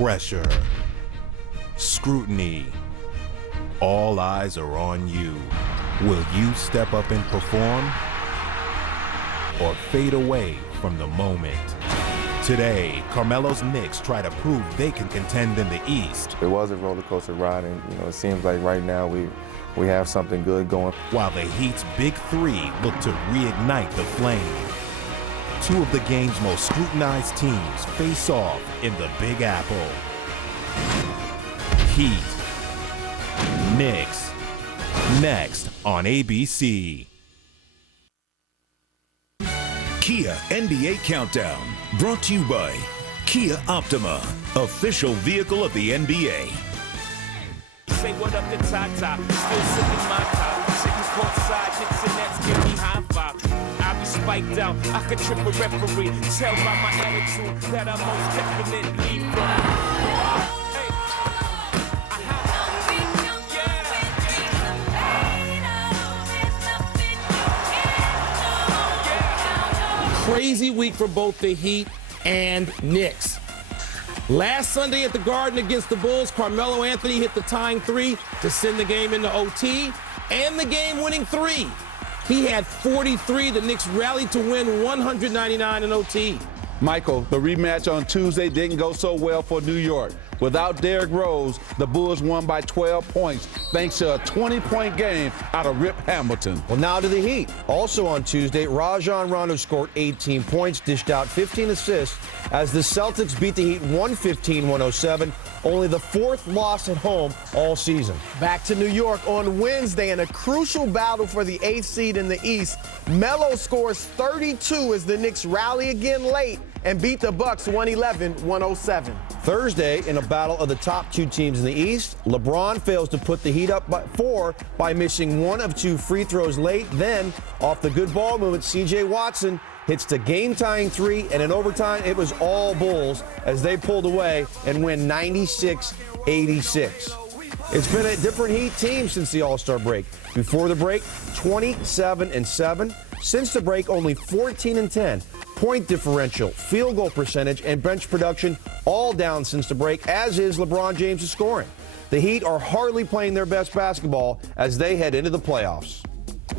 Pressure. Scrutiny. All eyes are on you. Will you step up and perform? Or fade away from the moment? Today, Carmelo's Knicks try to prove they can contend in the East. It was a roller coaster ride, and it seems like right now we have something good going. While the Heat's Big Three look to reignite the flame. Two of the game's most scrutinized teams face off in the Big Apple. Heat. Knicks. Next on ABC. Kia NBA Countdown, brought to you by Kia Optima, official vehicle of the NBA. Say what up to Tata, still sipping my top. Sitting courtside, Knicks and Nets give me high five. I be spiked out, I could trip a referee. Tell by my attitude that I most definitely from. Crazy week for both the Heat and Knicks. Last Sunday at the Garden against the Bulls, Carmelo Anthony hit the tying three to send the game into OT and the game-winning three. He had 43. The Knicks rallied to win 199 in OT. Michael, the rematch on Tuesday didn't go so well for New York. Without Derrick Rose, the Bulls won by 12 points thanks to a 20-point game out of Rip Hamilton. Well, now to the Heat. Also on Tuesday, Rajon Rondo scored 18 points, dished out 15 assists as the Celtics beat the Heat 115-107, only the fourth loss at home all season. Back to New York on Wednesday in a crucial battle for the 8th seed in the East. Melo scores 32 as the Knicks rally again late and beat the Bucks 111-107. Thursday, in a battle of the top two teams in the East, LeBron fails to put the Heat up by 4 by missing one of 2 free throws late. Then, off the good ball movement, C.J. Watson hits the game-tying 3, and in overtime, it was all Bulls as they pulled away and win 96-86. It's been a different Heat team since the All-Star break. Before the break, 27-7. Since the break, only 14-10. Point differential, field goal percentage, and bench production all down since the break, as is LeBron James' scoring. The Heat are hardly playing their best basketball as they head into the playoffs.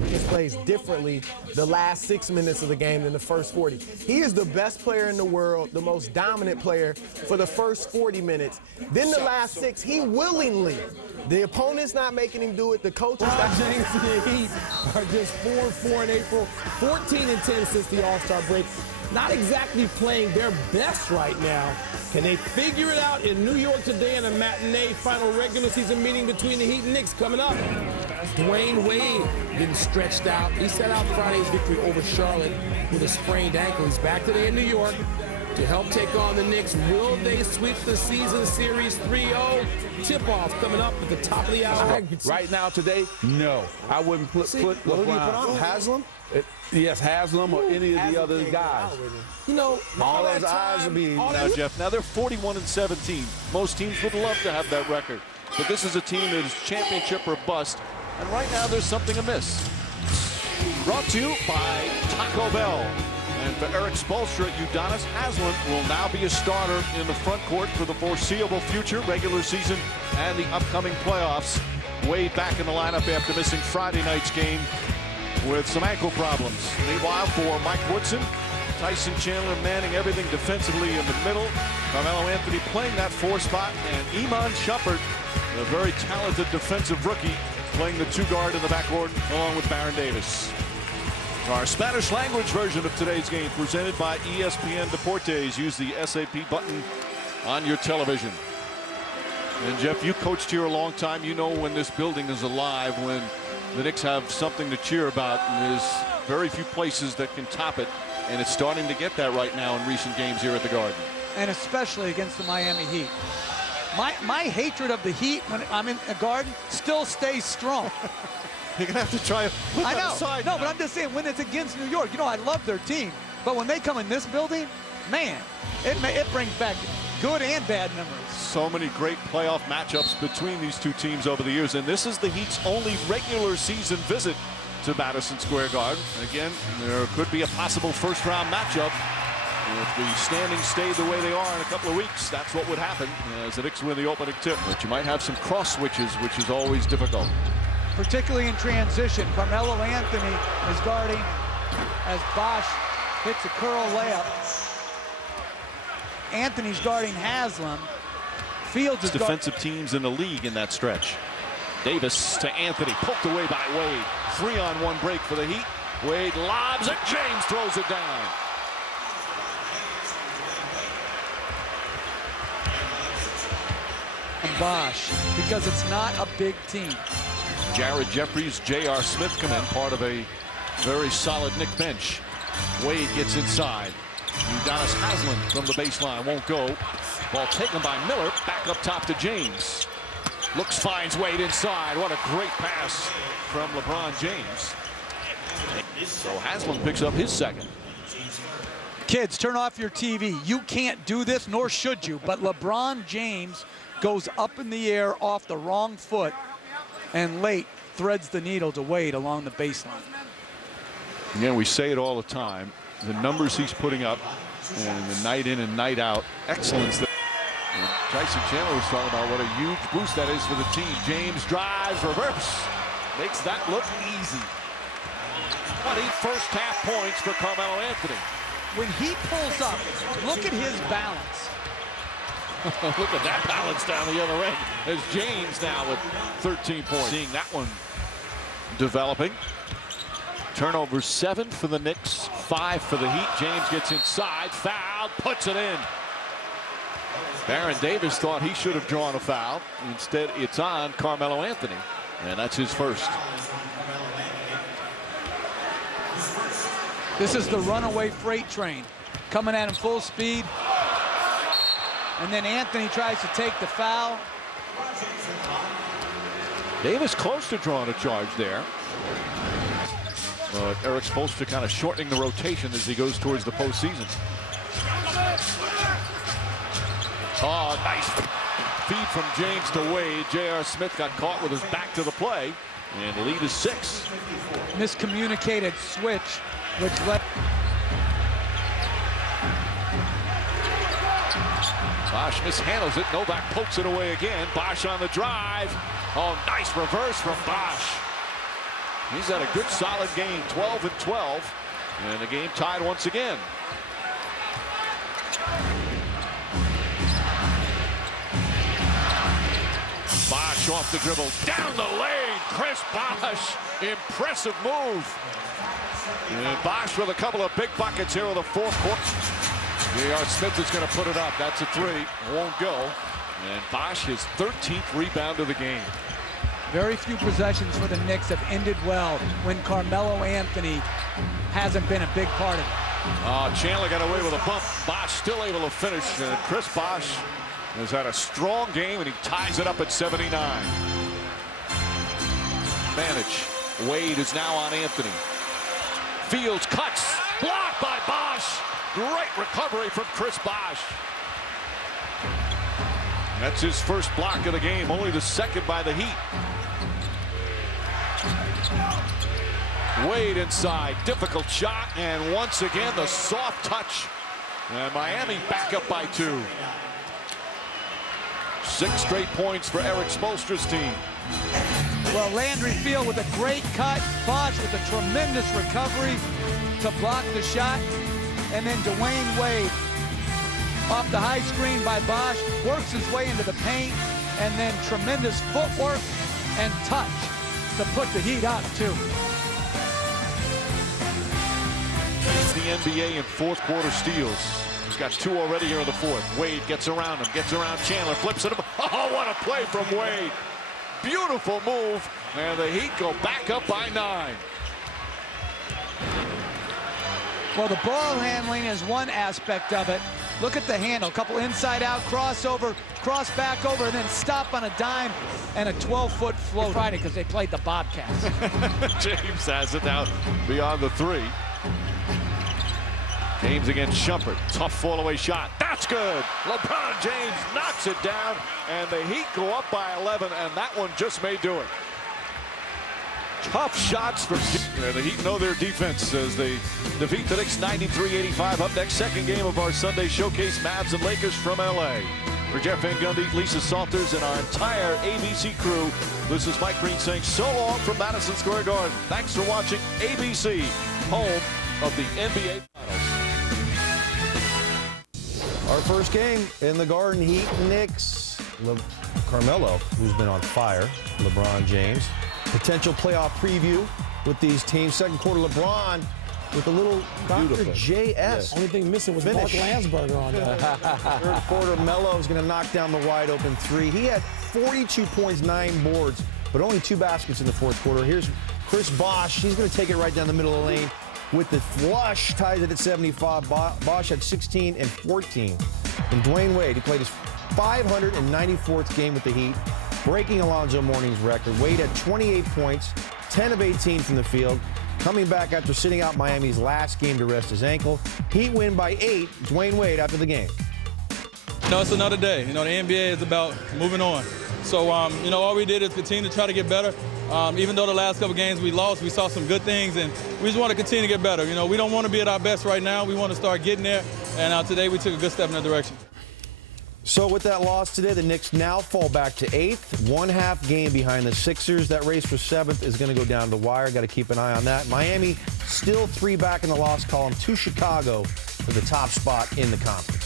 He plays differently the last 6 minutes of the game than the first 40. He is the best player in the world, the most dominant player for the first 40 minutes. Then the last 6, he willingly. The opponent's not making him do it. The coach is not. James and the Heat are just 4-4 in April, 14-10 since the All-Star break. Not exactly playing their best right now. Can they figure it out in New York today in a matinee final regular season meeting between the Heat and Knicks coming up? Dwayne Wade getting stretched out. He set out Friday's victory over Charlotte with a sprained ankle. He's back today in New York to help take on the Knicks. Will they sweep the season series 3-0? Tip-off coming up at the top of the hour. Right now, today, no. I wouldn't put What do you put on? Haslam? Yes, Haslam or any of the other guys. You know, All those eyes will be. Now, Jeff, now they're 41-17. Most teams would love to have that record. But this is a team that is championship or bust. And right now, there's something amiss. Brought to you by Taco Bell. And for Eric Spoelstra, Udonis Haslem will now be a starter in the front court for the foreseeable future, regular season and the upcoming playoffs. Wade back in the lineup after missing Friday night's game with some ankle problems. Meanwhile, for Mike Woodson, Tyson Chandler manning everything defensively in the middle. Carmelo Anthony playing that 4 spot, and Iman Shumpert, a very talented defensive rookie, playing the 2 guard in the backcourt along with Baron Davis. Our Spanish language version of today's game presented by ESPN Deportes. Use the SAP button on your television. And Jeff, you coached here a long time. You know when this building is alive, when the Knicks have something to cheer about, and there's very few places that can top it. And it's starting to get that right now in recent games here at the Garden. And especially against the Miami Heat. My hatred of the Heat when I'm in a Garden still stays strong. You're going to have to try to put I that know. aside. No, but I'm just saying when it's against New York, you know, I love their team. But when they come in this building, man, it brings back good and bad memories. So many great playoff matchups between these two teams over the years. And this is the Heat's only regular season visit to Madison Square Garden. And again, there could be a possible first-round matchup If the standings stayed the way they are in a couple of weeks, that's what would happen as the Knicks win the opening tip. But you might have some cross switches, which is always difficult. Particularly in transition. Carmelo Anthony is guarding as Bosch hits a curl layup. Anthony's guarding Haslam. Fields is defensive teams in the league in that stretch. Davis to Anthony, poked away by Wade. 3-on-1 break for the Heat. Wade lobs it, James throws it down. And Bosch, because it's not a big team. Jared Jeffries, J.R. Smith come in, part of a very solid Knick bench. Wade gets inside. Udonis Haslem from the baseline won't go. Ball taken by Miller, back up top to James. Looks, finds Wade inside. What a great pass from LeBron James. So Haslem picks up his second. Kids, turn off your TV. You can't do this, nor should you, but LeBron James goes up in the air off the wrong foot and late threads the needle to Wade along the baseline. Again, we say it all the time. The numbers he's putting up and the night in and night out excellence. And Tyson Chandler was talking about what a huge boost that is for the team. James drives, reverse, makes that look easy. 20 first half points for Carmelo Anthony. When he pulls up, look at his balance. Look at that balance down the other end. As James now with 13 points. Seeing that one developing. Turnover 7 for the Knicks, 5 for the Heat. James gets inside, fouled, puts it in. Baron Davis thought he should have drawn a foul. Instead, it's on Carmelo Anthony, and that's his first. This is the runaway freight train coming at him full speed. And then Anthony tries to take the foul. Davis close to drawing a charge there. But Eric Spoelstra kind of shortening the rotation as he goes towards the postseason. Oh, nice feed from James to Wade. J.R. Smith got caught with his back to the play, and the lead is 6. Miscommunicated switch, which led. Bosch mishandles it. Novak pokes it away again. Bosch on the drive. Oh, nice reverse from Bosch. He's had a good solid game, 12 and 12, and the game tied once again. Bosch off the dribble, down the lane. Chris Bosch, impressive move. And Bosch with a couple of big buckets here in the fourth quarter. J.R. Smith is going to put it up. That's a 3. Won't go. And Bosch his 13th rebound of the game. Very few possessions for the Knicks have ended well when Carmelo Anthony hasn't been a big part of it. Chandler got away with a bump. Bosch still able to finish. And Chris Bosch has had a strong game, and he ties it up at 79. Advantage. Wade is now on Anthony. Fields cuts. Blocked by Bosch. Great recovery from Chris Bosch. That's his first block of the game, only the second by the Heat. Wade inside, difficult shot, and once again the soft touch. And Miami back up by 2. 6 straight points for Eric Spoelstra's team. Well, Landry Field with a great cut. Bosch with a tremendous recovery to block the shot. And then Dwayne Wade off the high screen by Bosch, works his way into the paint, and then tremendous footwork and touch to put the Heat up, too. It's the NBA in fourth quarter steals. He's got 2 already here in the fourth. Wade gets around him, gets around Chandler, flips it up. Oh, what a play from Wade. Beautiful move, and the Heat go back up by 9. Well, the ball handling is one aspect of it. Look at the handle, a couple inside-out crossover, cross back over, and then stop on a dime and a 12-foot float. Friday because they played the Bobcats. James has it now beyond the 3. James against Shumpert. Tough fall-away shot. That's good. LeBron James knocks it down, and the Heat go up by 11, and that one just may do it. Tough shots from the Heat know their defense as they defeat the Knicks 93-85. Up next, second game of our Sunday showcase, Mavs and Lakers from LA. For Jeff Van Gundy, Lisa Salters, and our entire ABC crew, this is Mike Green saying so long from Madison Square Garden. Thanks for watching ABC, home of the NBA Finals. Our first game in the Garden, Heat Knicks. Carmelo, who's been on fire, LeBron James. Potential playoff preview with these teams. Second quarter, LeBron with a little Dr. JS. Yes. Only thing missing was Mark Landsberger on that. Third quarter, Melo is going to knock down the wide open three. He had 42 points, 9 boards, but only 2 baskets in the fourth quarter. Here's Chris Bosh. He's going to take it right down the middle of the lane with the flush, ties it at 75. Bosh had 16 and 14. And Dwayne Wade, he played his 594th game with the Heat, breaking Alonzo Mourning's record. Wade had 28 points, 10 of 18 from the field. Coming back after sitting out Miami's last game to rest his ankle. Heat win by 8. Dwayne Wade after the game. It's another day. The NBA is about moving on. So, all we did is continue to try to get better. Even though the last couple games we lost, we saw some good things, and we just want to continue to get better. We don't want to be at our best right now. We want to start getting there, and today we took a good step in that direction. So with that loss today, the Knicks now fall back to 8th, 1/2 game behind the Sixers. That race for 7th is going to go down the wire. Got to keep an eye on that. Miami still 3 back in the loss column to Chicago for the top spot in the conference.